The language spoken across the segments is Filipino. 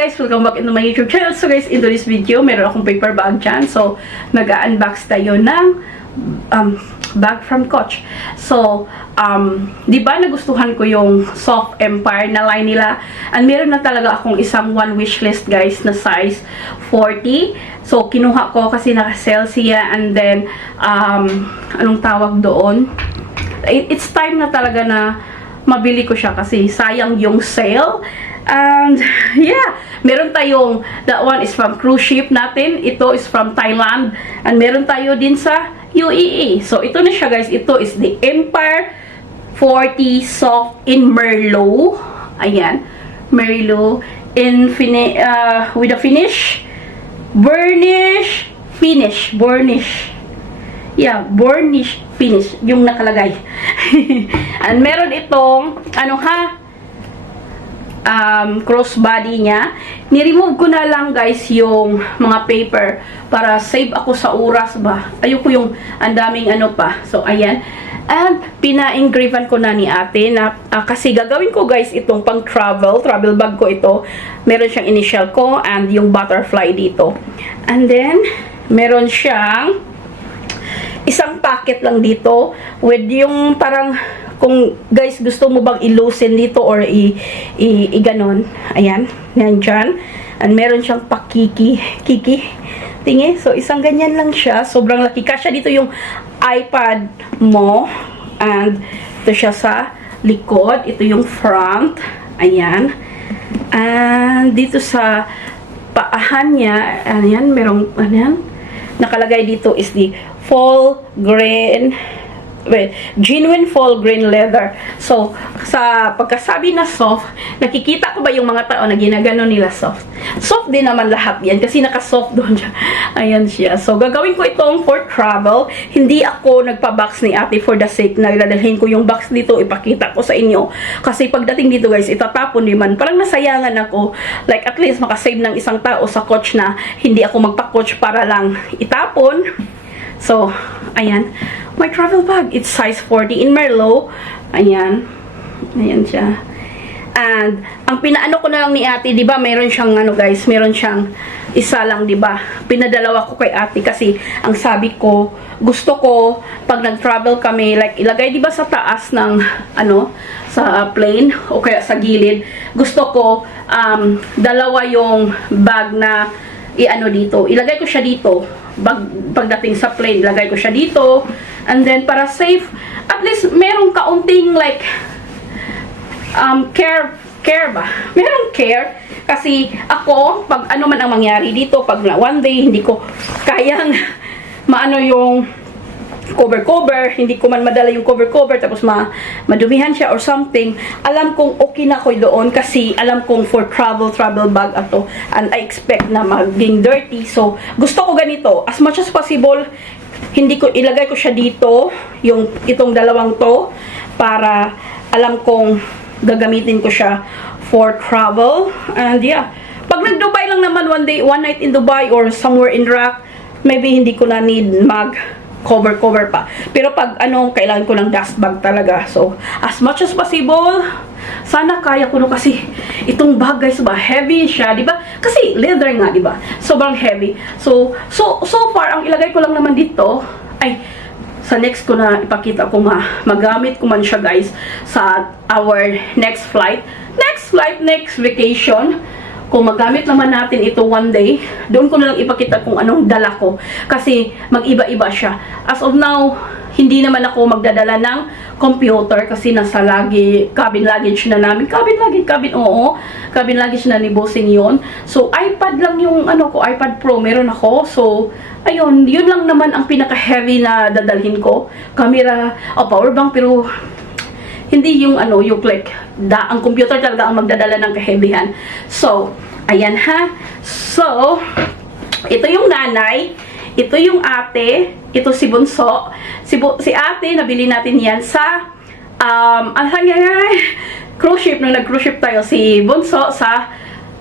guys, welcome back into my YouTube channel. So guys, into this video, meron akong paper bag dyan. So, mag-unbox tayo ng bag from Coach. So, di ba nagustuhan ko yung Soft Empire na line nila? And meron na talaga akong isang one wish list guys na size 40. So, kinuha ko kasi naka-sale siya. And then, anong tawag doon? It's time na talaga na mabili ko siya kasi sayang yung sale. And yeah, meron tayong, that one is from cruise ship natin, ito is from Thailand, and meron tayo din sa UAE. So ito na siya guys, ito is the Empire 40 Soft in Merlot. Ayan, Merlot in with a finish, burnish finish, yeah, burnish finish yung nakalagay. And meron itong ano ha, crossbody niya. Ni-remove ko na lang guys yung mga paper para save ako sa oras ba. Ayoko yung ang daming ano pa. So ayan. And pina-engraven ko na ni ate na kasi gagawin ko guys itong pang travel bag ko ito. Meron siyang initial ko and yung butterfly dito. And then meron siyang isang packet lang dito with yung parang kung guys gusto mo bang i-loosen dito or i-ganon. Ayan, yan dyan. And meron siyang kiki tingi. So isang ganyan lang siya. Sobrang laki. Kasya dito yung iPad mo. And ito siya sa likod. Ito yung front. Ayan. And dito sa paahan niya, ayan, merong, ayan, nakalagay dito is the fall green, genuine fall green leather. So, sa pagkasabi na soft, nakikita ko ba yung mga tao na ginagano nila soft? Soft din naman lahat yan kasi naka-soft doon siya. Ayan siya. So, gagawin ko itong for travel. Hindi ako nagpa-box ni ate for the sake na ilalaghin ko yung box dito, ipakita ko sa inyo. Kasi pagdating dito guys, itatapon naman. Parang nasayangan ako. Like at least makasave ng isang tao sa coach na hindi ako magpa-coach para lang itapon. So, ayan. My travel bag. It's size 40 in Merlot. Ayan. Ayan siya. And, ang pinaano ko na lang ni ate, di ba, meron siyang, ano guys, meron siyang isa lang, di ba? Pinadalawa ko kay ate kasi, ang sabi ko, gusto ko, pag nag-travel kami, like, ilagay, di ba, sa taas ng, ano, sa plane, o kaya sa gilid, gusto ko, dalawa yung bag na, i-ano dito, ilagay ko siya dito, pagdating sa plane, lagay ko siya dito. And then, para safe, at least, merong kaunting, like, care ba? Merong care. Kasi, ako, pag ano man ang mangyari dito, pag one day, hindi ko kayang, maano yung cover, hindi ko man madala yung cover, tapos madumihan siya or something, alam kong okay na ko doon kasi alam kong for travel bag ato, and I expect na maging dirty. So, gusto ko ganito, as much as possible, hindi ko, ilagay ko siya dito, itong dalawang to, para alam kong gagamitin ko siya for travel. And yeah, pag nag-Dubai lang naman one night in Dubai or somewhere in Iraq, maybe hindi ko na need cover pa. Pero pag kailangan ko ng dust bag talaga. So, as much as possible, sana kaya ko no kasi itong bag guys ba, heavy siya, di ba? Kasi leather nga, di ba? Sobrang heavy. So far, ang ilagay ko lang naman dito, ay, sa next ko na ipakita ko magamit ko man siya guys sa our next vacation. Kung magamit naman natin ito one day, doon ko na lang ipakita kung anong dala ko. Kasi mag-iba-iba siya. As of now, hindi naman ako magdadala ng computer kasi nasa cabin luggage na namin. Cabin luggage na ni Bossing yun. So, iPad lang yung iPad Pro meron ako. So, ayun, yun lang naman ang pinaka-heavy na dadalhin ko. Camera, power bank, pero hindi yung yung like ang computer talaga ang magdadala ng kahebihan. So, ayan ha. So, ito yung nanay, ito yung ate, ito si bunso. Si ate, nabili natin yan sa cruise ship, nung nag-cruise ship tayo, si bunso sa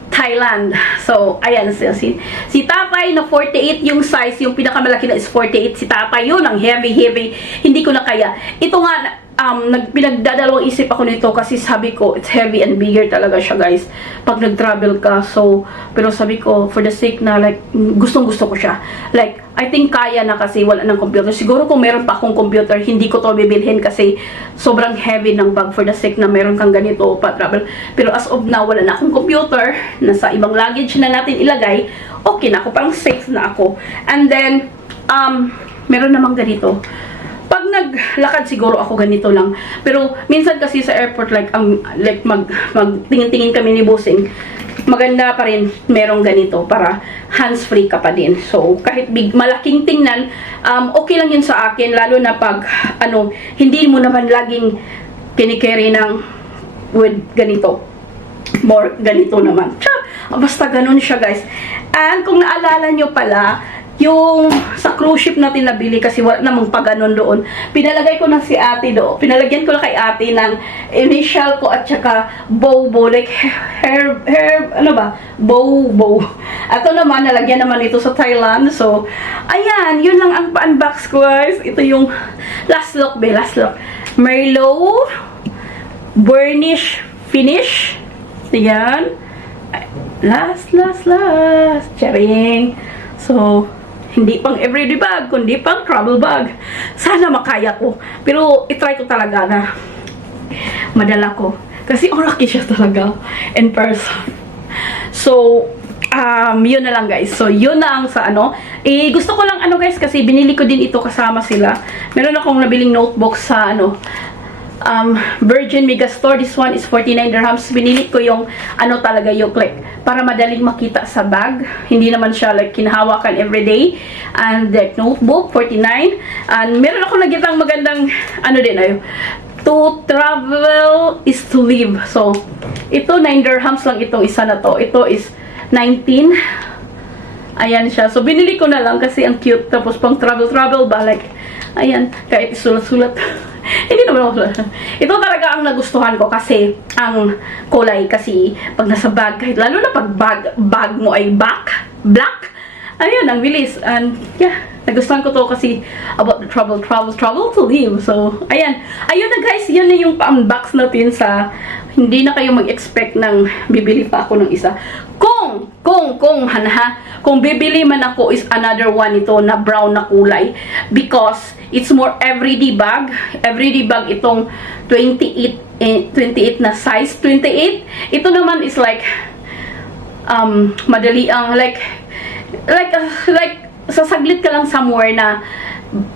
Thailand. So, ayan, si tatay na 48 yung size, yung pinakamalaki na is 48. Si tatay yun, ang heavy. Hindi ko na kaya. Ito nga, pinagdadalawang isip ako nito kasi sabi ko, it's heavy and bigger talaga siya guys pag nag-travel ka. So, pero sabi ko, for the sake na like, gustong gusto ko siya. Like, I think kaya na kasi wala ng computer. Siguro kung meron pa akong computer, hindi ko to bibilhin kasi sobrang heavy ng bag for the sake na meron kang ganito pa travel. Pero as of now, wala na akong computer. Nasa ibang luggage na natin ilagay. Okay na ako, parang safe na ako. And then, meron namang ganito. Pag naglakad siguro ako ganito lang. Pero minsan kasi sa airport like magtingin-tingin kami ni Bossing, maganda pa rin merong ganito para hands-free ka pa din. So kahit malaking tingnan, okay lang yun sa akin lalo na pag hindi mo naman laging kinikerry ng with ganito. More ganito naman. Basta ganun siya guys. And kung naalala nyo pala, yung sa cruise ship natin nabili kasi wala namang paganon doon. Pinalagay ko na si ate doon. Pinalagyan ko na kay ate ng initial ko at saka bow. Like hair, bow. Ato naman, nalagyan naman ito sa Thailand. So, ayan, yun lang ang pa-unbox ko guys. Ito yung last look. Merlot Burnish Finish. Ayan. Last. Charing. So, hindi pang everyday bag, kundi pang travel bag. Sana makaya ko. Pero, itry ko talaga na madala ko. Kasi ang laki siya talaga in person. So, yun na lang guys. So, yun na ang sa gusto ko lang guys, kasi binili ko din ito kasama sila. Meron akong nabiling notebook sa Virgin Megastore. This one is 49 dirhams. Binili ko yung talaga yung like para madaling makita sa bag. Hindi naman siya like kinahawakan everyday. And like notebook 49. And meron ako nakitang magandang to travel is to live. So ito 9 dirhams lang itong isa na to. Ito is 19. Ayan siya. So binili ko na lang kasi ang cute. Tapos pang travel ba like ayan, kahit sulat-sulat. Hindi naman ako. Ito talaga ang nagustuhan ko kasi ang kulay kasi pag nasa bag, kahit lalo na pag bag mo ay black, ayun, ang bilis. And yeah, nagustuhan ko to kasi about the travel to live. So, ayan. Ayun na guys, yan na yung pa-unbox natin sa hindi na kayo mag-expect ng bibili pa ako ng isa. Kung bibili man ako is another one ito na brown na kulay because it's more everyday bag itong 28 na size 28. Ito naman is like madali ang like sasaglit ka lang somewhere na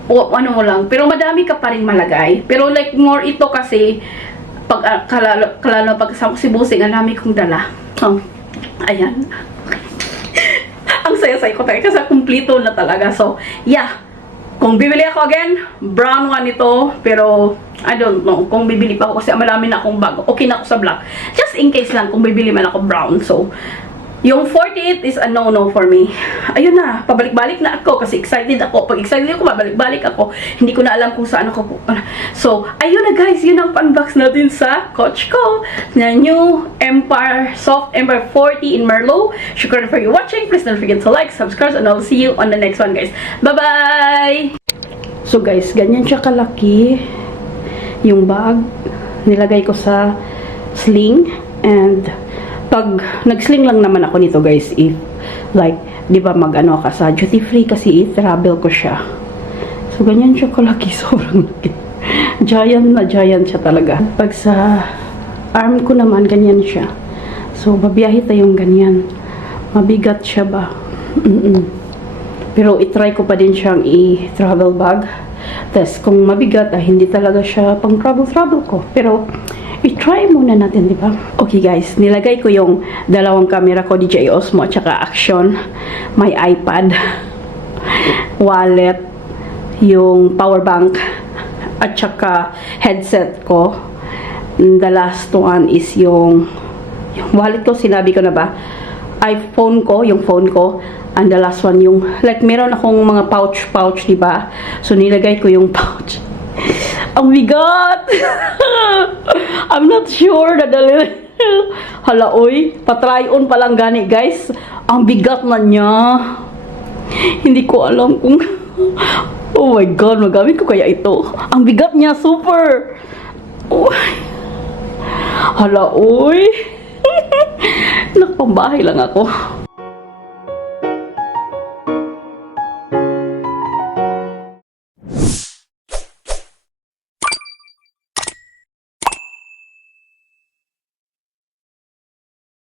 mo lang pero madami ka pa rin malagay pero like more ito kasi pag kalalo pag kasama si Bossing ang dami kong dala. Ayan. Ang saya-saya ko talaga kasi kumplito na talaga. So, yeah. Kung bibili ako again, brown one ito. Pero, I don't know. Kung bibili pa ako kasi marami na akong bag. Okay na ako sa black. Just in case lang kung bibili man ako brown. So, yung 48 is a no-no for me. Ayun na. Pabalik-balik na ako kasi excited ako. Pag excited ako, pabalik-balik ako. Hindi ko na alam kung saan ako. So, ayun na guys. Yun ang unbox natin sa Coach ko. Na new Soft Empire 40 in Merlot. Shukran for you watching. Please don't forget to like, subscribe, and I'll see you on the next one guys. Bye-bye! So guys, ganyan siya kalaki. Yung bag. Nilagay ko sa sling. And pag nag-sling lang naman ako nito guys, if like, di ba ka sa duty free kasi i-travel ko siya. So, ganyan siya kalaki, sobrang laki. Giant siya talaga. Pag sa arm ko naman, ganyan siya. So, babiyahe tayong ganyan. Mabigat siya ba? Pero itry ko pa din siyang i-travel bag. Tapos, kung mabigat, hindi talaga siya pang travel ko. Pero, i-try muna natin, di ba? Okay guys, nilagay ko yung dalawang camera ko, DJI Osmo at saka Action, my iPad, wallet, yung power bank, at saka headset ko. The last one is yung wallet ko, sinabi ko na ba? iPhone ko, yung phone ko. And the last one, yung, like, meron akong mga pouch, di ba? So, nilagay ko yung pouch. Ang bigat! I'm not sure na dali. Hala, oy. Pa-try on pa lang gani, guys. Ang bigat na niya. Hindi ko alam kung Oh my God, magamit ko kaya ito. Ang bigat niya, super. Uy. Hala, uy. Nakapambahay lang ako.